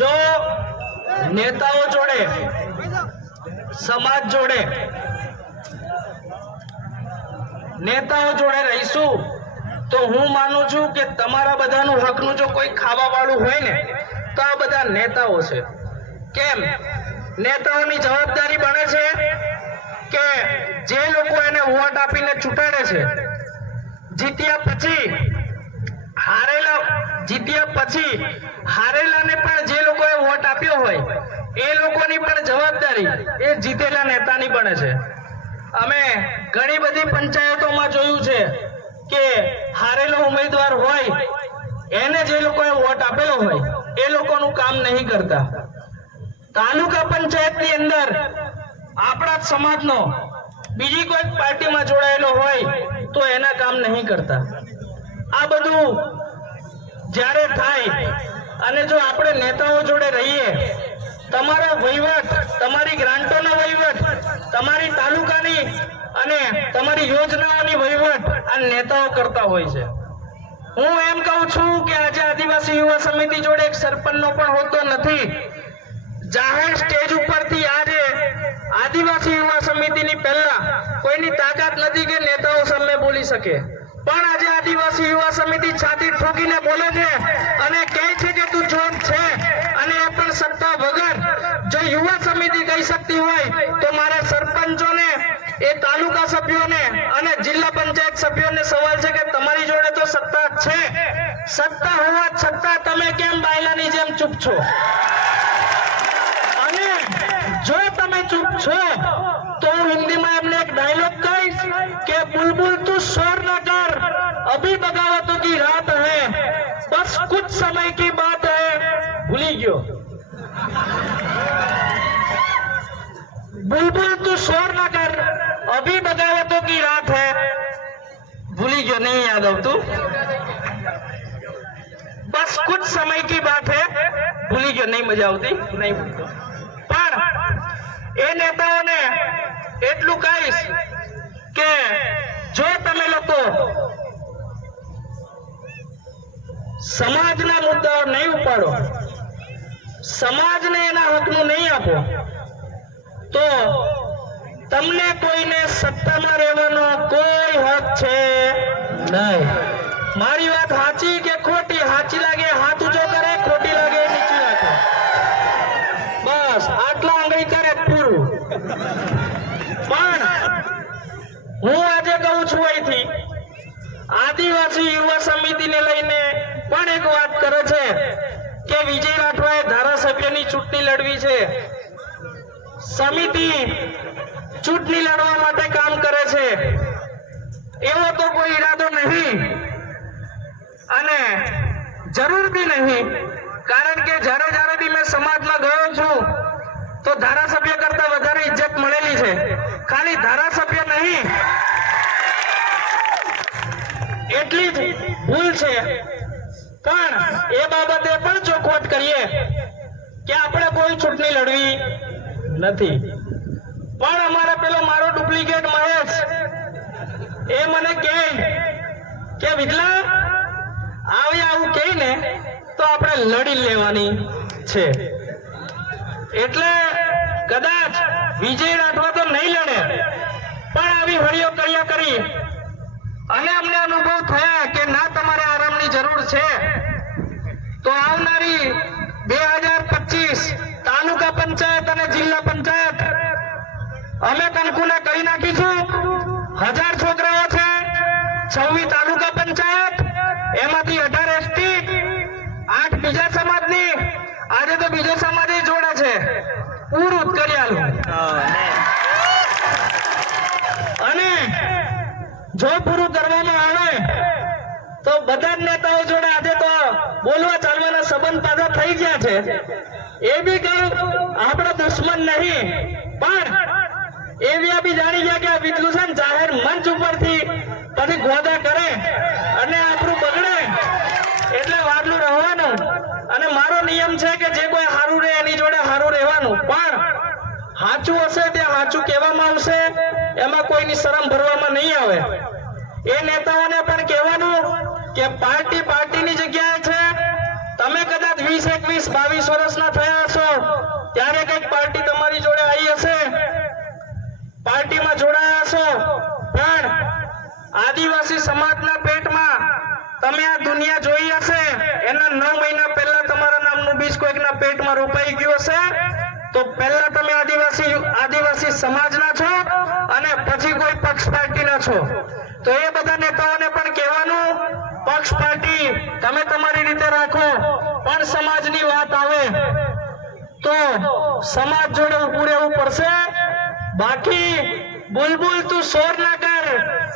જો નેતાઓ જોડે, સમાજ જોડે નેતાઓ જોડે રહીશું, તો હું માનું છું કે તમારા બધાનું હકનું જો કોઈ ખાવા વાળું હોય ને, તો આ બધા નેતાઓ છે. કેમ? નેતાઓની જવાબદારી બને છે કે જે લોકો એને વોટ આપીને ચૂંટાડે છે, જીત્યા પછી જીત્યા પછી હારેલાને પણ જે લોકોએ વોટ આપ્યો હોય, એ લોકોની પણ જવાબદારી એ જીતેલા નેતાની બને છે. અમે ઘણી બધી પંચાયતોમાં જોયું છે કે હારેલો ઉમેદવાર હોય, એને જે લોકોએ વોટ આપેલો હોય, એ લોકોનું કામ નહીં કરતા. તાલુકા પંચાયતની અંદર આપણા સમાજનો બીજી કોઈ પાર્ટીમાં જોડાયેલો હોય, તો એના કામ નહીં કરતા. આ બધું જ્યારે થાય અને જો આપણે નેતાઓ જોડે રહીએ, તમારો વહીવટ, તમારી ગ્રાન્ટોનો વહીવટ, તમારી તાલુકાની અને તમારી યોજનાઓની વહીવટ આ નેતાઓ કરતા હોય છે. હું એમ કહું છું કે આજે આદિવાસી યુવા સમિતિ જોડે એક સરપંચનો પણ હોતો નથી. જાહેર સ્ટેજ ઉપરથી આજે આદિવાસી યુવા સમિતિની પહેલા કોઈની તાકાત નથી કે નેતાઓ સામે બોલી શકે. પણ આજે આદિવાસી યુવા સમિતિ છાતી ઠોકીને બોલે છે અને કહે છે કે તું જોબ છે અને એ પણ સત્તા વગર જો યુવા સમિતિ કહી શકતી હોય તો મારા સરપંચોને, એ તાલુકા સભ્યોને અને જિલ્લા પંચાયત સભ્યોને સવાલ છે કે તમારી જોડે તો સત્તા છે? સત્તા હોવા છતાં તમે કેમ બાયલાની જેમ ચૂપ છો? समय की बात है ભૂલી ગયો बुलबुल तू शोर न कर अभी बगावतों की रात है भूली गयो नहीं याद આવતું બસ કુછ સમય કી બાત હે ભૂલી ગયો નહીં મજા આવતી નહીં ભૂલતો પણ એ નેતાઓને એટલું કહીશ કે જો તમે લોકો સમાજના મુદ્દાઓ નહીં ઉપાડો. સમાજને એના હકનું નહીં આપો. તો તમને કોઈને સત્તામાં રહેવાનો કોઈ હક છે? નહીં. મારી વાત સાચી કે ખોટી? સાચી લાગે હાથ ઊંચો કરે ખોટી લાગે નીચી રાખે બસ આટલા આંગળી કરે પૂરું. પણ હું આજે કહું છું અહીંથી આદિવાસી યુવા એક વાત કરે છે કે વિજય રાઠવાએ ધારાસભ્યની ચૂંટણી લડવી છે. સમિતિ ચૂંટણી લડવા માટે કામ કરે છે. એવો તો કોઈ ઈરાદો નહીં અને જરૂર બી નહીં, કારણ કે જ્યારે જ્યારે બી મેં સમાજમાં ગયો છું, તો ધારાસભ્ય કરતા વધારે ઇજ્જત મળેલી છે. ખાલી ધારાસભ્ય નહીં. એટલી જ ભૂલ છે પણ એ બાબતે પણ ચોખવટ કરીએ કે આપણે કોઈ ચૂંટણી લડવી નથી. પણ અમારે પેલો મારો ડુપ્લિકેટ મહેશ, એ મને કહે કે વિદલા આવી આવું કહીને તો આપણે લડી લેવાની છે. એટલે કદાચ વિજય રાઠવા તો નહીં લડે, પણ આવી હળીઓ કર્યા કરી. અને અમને અનુભવ થયા કે ના, તમારે આરામની જરૂર છે. તો આવનારી બે હજાર પચીસ તાલુકા પંચાયત અને જિલ્લા પંચાયત, અમે કંકુના કહી નાખીશું, હજાર છોકરાઓ છે, છવ્વીસ તાલુકા પંચાયત, એમાંથી અઢાર એસટી આઠ બીજા સમાજની, આજે તો બીજો સમાજ જોડે છે. પૂરું કર્યા કરી અને જો પૂરું કરવામાં આવે બધા નેતાઓ જોડે આજે તો બોલવા ચાલવાના સંબંધ પાછા થઈ ગયા છે. એ બી કહું આપણો દુશ્મન નહીં, પણ એવી બી જાણી ગયા કે આ વિધલું જાહેર મંચ ઉપરથી પછી ગોદા કરે અને આપણું બગડે એટલે વારલું રહેવાનું. અને મારો નિયમ છે કે જે કોઈ સારું રહે એની જોડે સારું રહેવાનું. પણ સાચું હશે તે સાચું કહેવામાં આવશે, એમાં કોઈની શરમ ભરવામાં નહીં આવે. એ નેતાઓને પણ કહેવાનું કે પાર્ટી પાર્ટીની જગ્યાએ છે? તમે કદાચ વીસ એકવીસ બાવીસ વર્ષના થયા હશો, ત્યારે કંઈક પાર્ટી તમારી જોડે આવી હશે? પાર્ટીમાં જોડાયા હશો? પણ આદિવાસી સમાજના પેટમાં તમે આ દુનિયા જોઈ હશે, એના નવ મહિના પહેલા તમારા નામનું બીજ કોઈકના પેટમાં રોપાઈ ગયું હશે? તો પહેલા તમે આદિવાસી આદિવાસી સમાજના છો અને પછી કોઈ પક્ષ પાર્ટીના છો? તો એ બધા નેતાઓને પક્ષ પાર્ટી તમે તમારી રીતે રાખો પણ સમાજની વાત આવે તો સમાજ જોડે ઉભું રહેવું પડશે બાકી बुलबुल तू शोर ना कर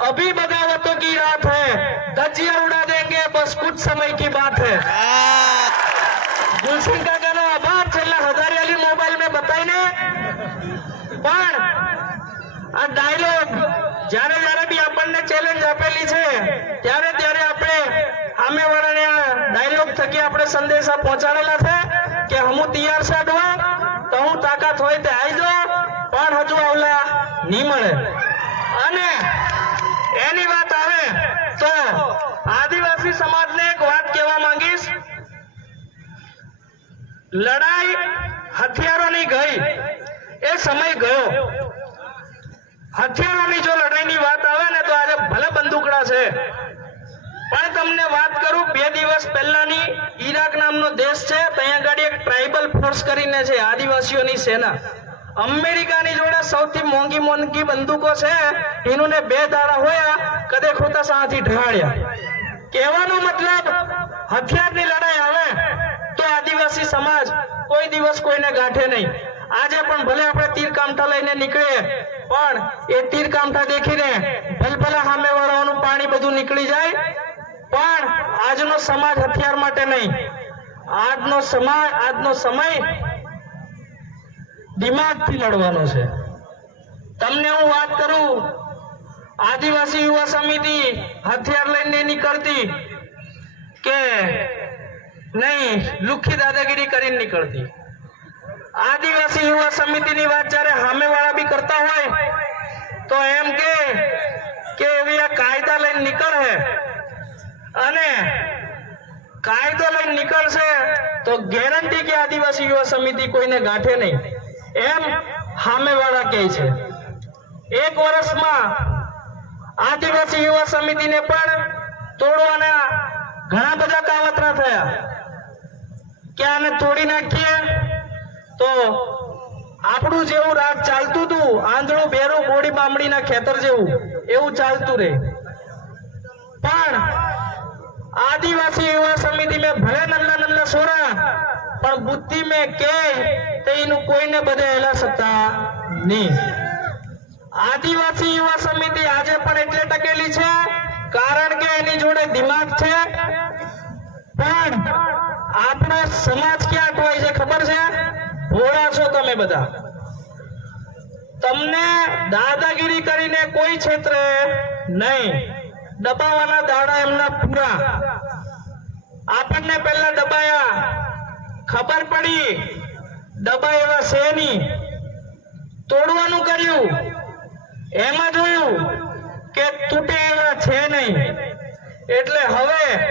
अभी बगावतों की रात है धज्जियां उड़ा देंगे बस कुछ समय की बात है ગુલસિંહ કાકાનો આભાર છેલ્લા હજારિયાલી મોબાઈલ મેં બતાવીને પણ આ ડાયલોગ થકી આપણે સંદેશા પહોંચાડેલા છે કે હું તૈયાર છે અડવા તો હું તાકાત હોય તે આવી જાઓ પણ હજુ આવલા નહીં મળે. અને એની વાત આવે તો આદિવાસી સમાજને એક વાત કહેવા માંગીશ. લડાઈ હથિયારોની ગઈ. એ સમય ગયો. હથિયારોની જો લડાઈની વાત આવે ને તો આજે ભલે બંદૂકડા છે. પણ તમને વાત કરું, બે દિવસ પહેલાની ઈરાક નામનો દેશ છે ત્યાં આગળ એક ટ્રાઇબલ ફોર્સ કરીને છે, આદિવાસીઓની સેના. અમેરિકાની જોડે સૌથી મોંઘી મોંઘી બંદૂકો છે, એનું બે દાડા હોયા, કદે ખોતા સાથી ઢાળ્યા કહેવાનો મતલબ, હથિયારની લડાઈ આવે, તો આદિવાસી સમાજ કોઈ દિવસ કોઈને ગાંઠે નહીં. આજે પણ ભલે આપણે તીર કામઠા લઈને નીકળીએ, પણ એ તીર કામઠા દેખીને ભલભલા સામે વાળાઓનું પાણી બધું નીકળી જાય પણ આજનો સમાજ હથિયાર માટે નહીં. આજનો સમાજ, આજનો સમય દિમાગથી લડવાનો છે. તમને હું વાત કરું, આદિવાસી યુવા સમિતિ હથિયાર લઈને નીકળતી કે નહીં, લુખી દાદાગીરી કરીને નીકળતી. આદિવાસી યુવા સમિતિની વાત જ્યારે સામેવાળા બી કરતા હોય, તો એમ કે એવી આ કાયદા લઈને નીકળે. અને કાયદો લઈને નીકળશે તો ગેરંટી કે આદિવાસી યુવા સમિતિ કોઈને ગાંઠે નહીં. એમ સામેવાળા કહે છે. એક વર્ષમાં આદિવાસી યુવા સમિતિને પણ તોડવાના ઘણા બધા કાવતરા થયા. કે આને તોડી નાખીએ તો આપણું જેવું રાજ ચાલતું હતું, આંધળું બેરું બોડી બામડીના ખેતર જેવું, એવું ચાલતું રહે. પણ આદિવાસી યુવા સમિતિ મેં ભલે नन्ना સોરા પણ બુદ્ધિ મેં કે તો એનું કોઈને બધે હેલા શકતા નહીં આદિવાસી યુવા સમિતિ આજે પણ એટલે ટકેલી છે કારણ કે એની જોડે દિમાગ છે પણ આપણો સમાજ ક્યાં અટવાય છે ખબર છે ભોળા છો તમે બધા તમને દાદાગીરી કરીને કોઈ ક્ષેત્રે નહીં દબાવવાના દાડા એમના પૂરા. આપણને પહેલા દબાયા. ખબર પડી. દબાય એવા છે નહીં તોડવાનું કર્યું. એમાં જોયું કે તૂટે એવા છે નહીં. એટલે હવે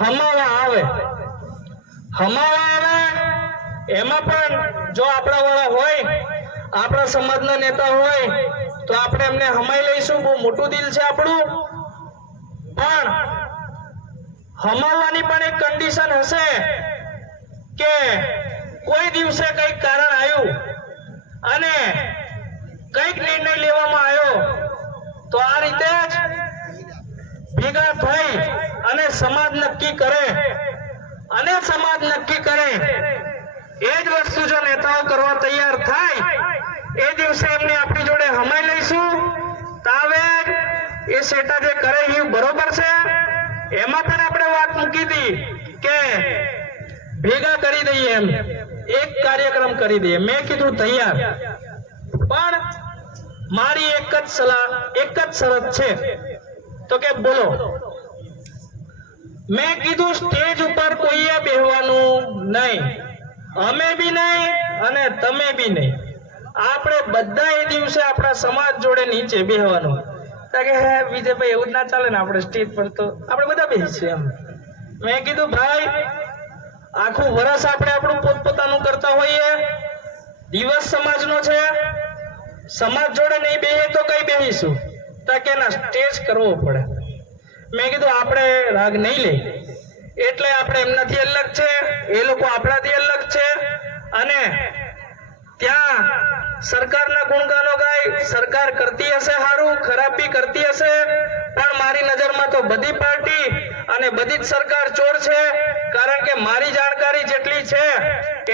હમાવા આવે. હમાવા આવે, એમાં પણ જો આપણા વાળા હોય, આપણા સમાજના નેતા હોય, તો આપણે એમને હમાઈ લઈશું. બહુ મોટું દિલ છે આપણું. પણ હમાવવાની પણ એક કન્ડિશન હશે કે કોઈ દિવસે કંઈક કારણ આવ્યું અને કંઈક નિર્ણય લેવામાં આવ્યો, તો આ રીતે જ ભેગા થઈ અને સમાજ નક્કી કરે. અને સમાજ નક્કી કરે. એ જ વસ્તુ જો નેતાઓ કરવા તૈયાર થાય, એ દિવસે એમને આપણી જોડે હમાઈ લઈશું. તાવે એ સેટા જે કરે, એ એમાં પણ આપણે વાત મૂકી હતી કે ભેગા કરી દઈએ એમ. એક કાર્યક્રમ કરી દઈએ. મેં કીધું તૈયાર. પણ મારી એક જ સલાહ, એક જ શરત છે. તો કે બોલો. મેં કીધું સ્ટેજ ઉપર કોઈએ બેહવાનું નહીં. અમે બી નહીં અને તમે બી નહીં. આપણે બધા એ દિવસે આપણા સમાજ જોડે નીચે બેહવાનું. કે વિજયભાઈ એવું જ ના ચાલે ને આપણે સ્ટેજ પર તો. આપણે બધા બેસીશું એમ. મેં કીધું, ભાઈ, આખું વરસ આપણે આપણું પોતપોતાનું કરતા હોઈએ. દિવસ સમાજનો છે. સમાજ જોડે નહીં બેહીએ તો કઈ બેહીશું? તો કે ના સ્ટેજ કરવો પડે? મેં કીધું, આપણે રાગ નહીં લઈ એટલે આપણે એમનાથી અલગ છે. એ લોકો આપણાથી અલગ છે. અને ત્યાં સરકારના ગુણગાનો ગાય, સરકાર કરતી હશે સારું ખરાબ કરતી હશે, પણ મારી નજરમાં તો બધી પાર્ટી અને બધી જ સરકાર ચોર છે, કારણ કે મારી જાણકારી જેટલી છે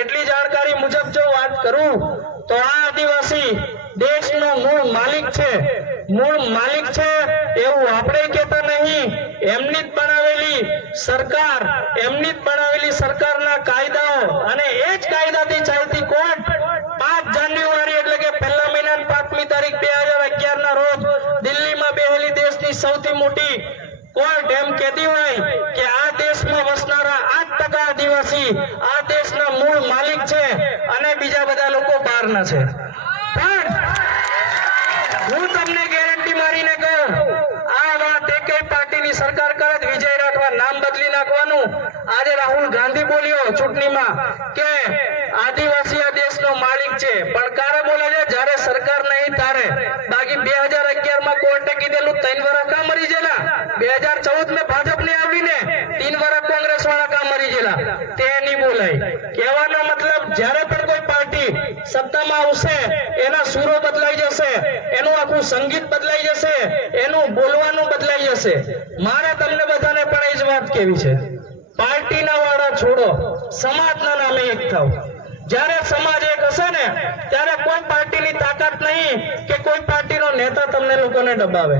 એટલી જાણકારી મુજબ જો વાત કરું, તો આ આદિવાસી દેશનો મૂળ માલિક છે. મૂળ માલિક છે એવું આપણે કહેતા નહીં. એમની જ બનાવેલી સરકાર, એમની જ બનાવેલી સરકારના કાયદાઓ અને એ જ કાયદાથી ચાલતી મોટી. કોર્ટ એમ કહેતી હોય કે આ દેશમાં વસનારા આઠ ટકા આદિવાસી આ દેશના મૂળ માલિક છે અને બીજા બધા લોકો બહારના છે. પણ હું તમને ગેરંટી મારીને કહું, આ વાત એકેય પાર્ટીની સરકાર કરે જ વિજય રાઠવા નામ બદલી નાખવાનું. આજે રાહુલ ગાંધી બોલ્યો ચૂંટણીમાં કે આદિવાસી આ દેશનો માલિક છે. પણ કારે બોલે છે, જ્યારે સરકાર નહીં તારે કીધેલું ત્રણ વર્ષ કામ મરી જેલા બે હજાર ચૌદમાં ભાજપ ને આવડી ને તીન વર્ષ કોંગ્રેસ વાળા કામ મરી જેલા તે નહીં બોલાય. કહેવાનો મતલબ જ્યારે પણ કોઈ પાર્ટી સત્તામાં આવશે, એના સુરો બદલાઈ જશે, એનું આખું સંગીત બદલાઈ જશે, એનું બોલવાનું બદલાઈ જશે. મારે તમને બધાને પણ એ જ વાત કેવી છે. પાર્ટીના વાળા છોડો, સમાજના નામે એક થાવ. જ્યારે સમાજ એક હશે ને, ત્યારે કોઈ પાર્ટીની તાકાત નહીં કે કોઈ પાર્ટીનો નેતા તમને લોકોને દબાવે.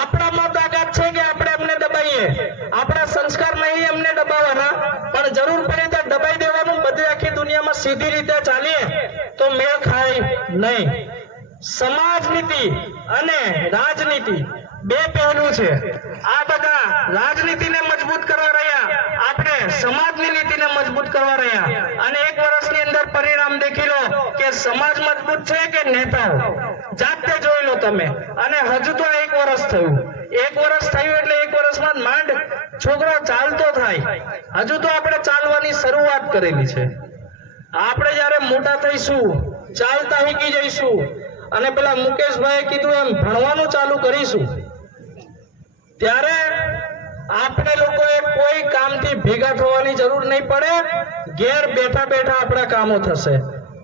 આપણામાં તાકાત છે કે આપણે એમને દબાઈએ? આપણા સંસ્કાર નહીં એમને દબાવવાના પણ જરૂર પડે તો દબાઈ દેવાનું, બધી આખી દુનિયામાં સીધી રીતે ચાલીએ તો મેળ ખાય નહીં. સમાજ નીતિ અને રાજનીતિ બે પહેલું છે. આ બધા રાજનીતિને મજબૂત કરવા રહ્યા. આપણે સમાજની નીતિને મજબૂત કરવા રહ્યા. અને એક વર્ષની અંદર પરિણામ દેખી લો કે સમાજ મજબૂત છે કે નેતાઓ? જાતે જોઈ લો તમે. અને હજુ તો એક વર્ષ થયું. એક વર્ષ થયું એટલે એક વર્ષમાં માંડ છોકરો ચાલતો થાય. હજુ તો આપણે ચાલવાની શરૂઆત કરેલી છે. આપણે જ્યારે મોટા થઈશું, ચાલતા શીખી જઈશું. અને પેલા મુકેશભાઈએ કીધું એમ, ભણવાનું ચાલુ કરીશું. ત્યારે આપણે લોકોએ કોઈ કામથી ભેગા થવાની જરૂર નહીં પડે. ઘેર બેઠા બેઠા આપણા કામો થશે.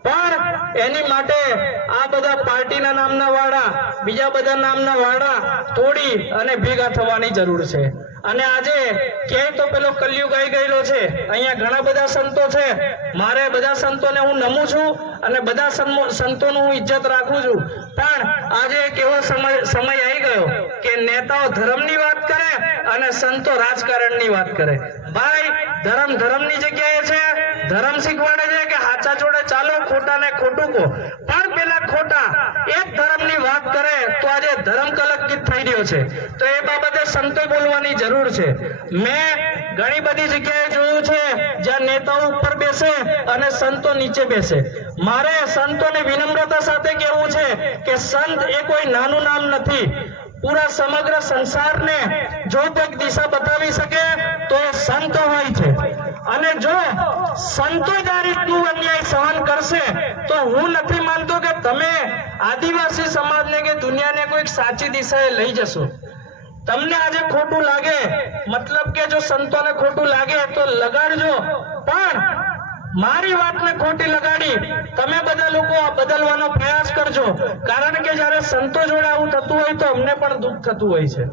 પણ એની માટે આ બધા પાર્ટીના નામના વાળા બીજા બધા નામના વાળા તોડી અને ભેગા થવાની જરૂર છે. અને આજે ક્યાંય તો પેલો કલયુગ આવી ગયેલો છે. અહીંયા ઘણા બધા સંતો છે. મારે બધા સંતોને હું નમું છું. અને બધા સંતોનું હું ઇજ્જત રાખું છું. પણ આજે એક એવો સમય સમય આવી ગયો કે નેતાઓ ધર્મની વાત કરે અને સંતો રાજકારણની વાત કરે. ભાઈ, ધર્મ ધર્મની જગ્યાએ છે? ધર્મ શીખવાડે છે કે હાચા જોડે ચાલો, ખોટા ને ખોટું કહો? પણ પેલા ખોટા. એક ધર્મની વાત કરે તો આજે ધર્મ કલંકિત થઈ રહ્યો છે. તો એ બાબતે સંતો બોલવાની જરૂર છે. મેં ઘણી બધી જગ્યાએ જોયું છે, જ્યાં નેતાઓ ઉપર બેસે અને સંતો નીચે બેસે. મારે સંતોને વિનમ્રતા સાથે કહેવું છે કે સંત એ કોઈ નાનું નામ નથી. પૂરા સમગ્ર સંસારને જો કોઈક દિશા બતાવી શકે, તો એ સંત હોય છે. અને જો સંતો જ આ રીતનું અન્યાય સહન કરશે, તો હું નથી માનતો કે તમે આદિવાસી સમાજને કે દુનિયાને કોઈક સાચી દિશાએ લઈ જશો. તમને આજે ખોટું લાગે, મતલબ કે જો સંતોને ખોટું લાગે, તો લગાડજો. પણ મારી વાતને ખોટી લગાડી તમે બધા લોકો બદલવાનો પ્રયાસ કરજો. કારણ કે જ્યારે સંતો જોડે આવું થતું હોય તો અમને પણ દુઃખ થતું હોય છે.